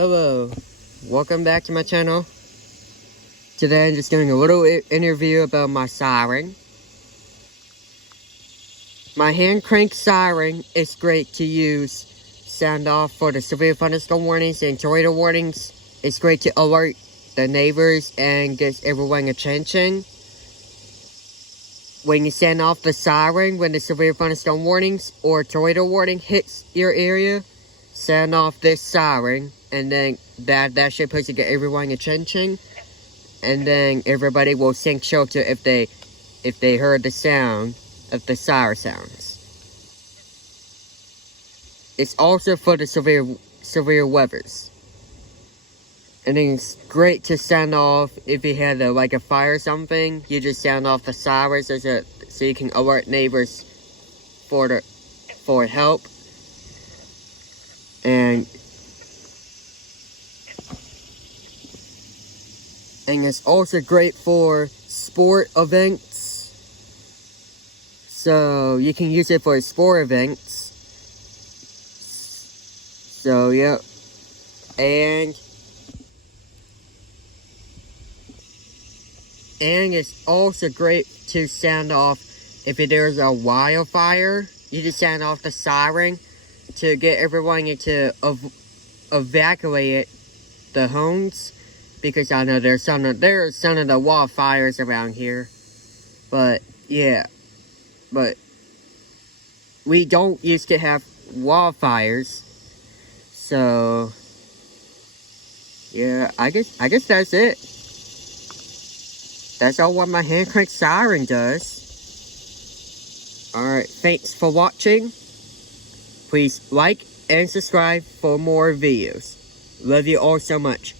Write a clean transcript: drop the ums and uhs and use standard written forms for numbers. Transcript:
Hello, welcome back to my channel. Today I'm just doing a little interview about my siren. My hand crank siren is great to use sound off for the severe thunderstorm warnings and tornado warnings. It's great to alert the neighbors and get everyone attention. When you send off the siren when the severe thunderstorm warnings or tornado warning hits your area, sound off this siren, and then that should put to get everyone attention, and then everybody will sink shelter if they heard the sound of the siren sounds. It's also for the severe weathers, and then it's great to sound off if you had like a fire or something. You just sound off the sirens so you can alert neighbors for help. And it's also great for sport events. So you can use it for sport events. So yeah. And it's also great to sound off if there's a wildfire. You just sound off the siren to get everyone to evacuate the homes, because I know there's some of the wildfires around here. But yeah, but we don't used to have wildfires. So yeah, I guess that's it. That's all what my hand crank siren does. Alright, thanks for watching. Please like and subscribe for more videos. Love you all so much.